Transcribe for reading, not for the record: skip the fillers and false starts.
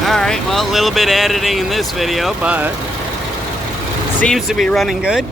Alright, well, a little bit of editing in this video, but seems to be running good.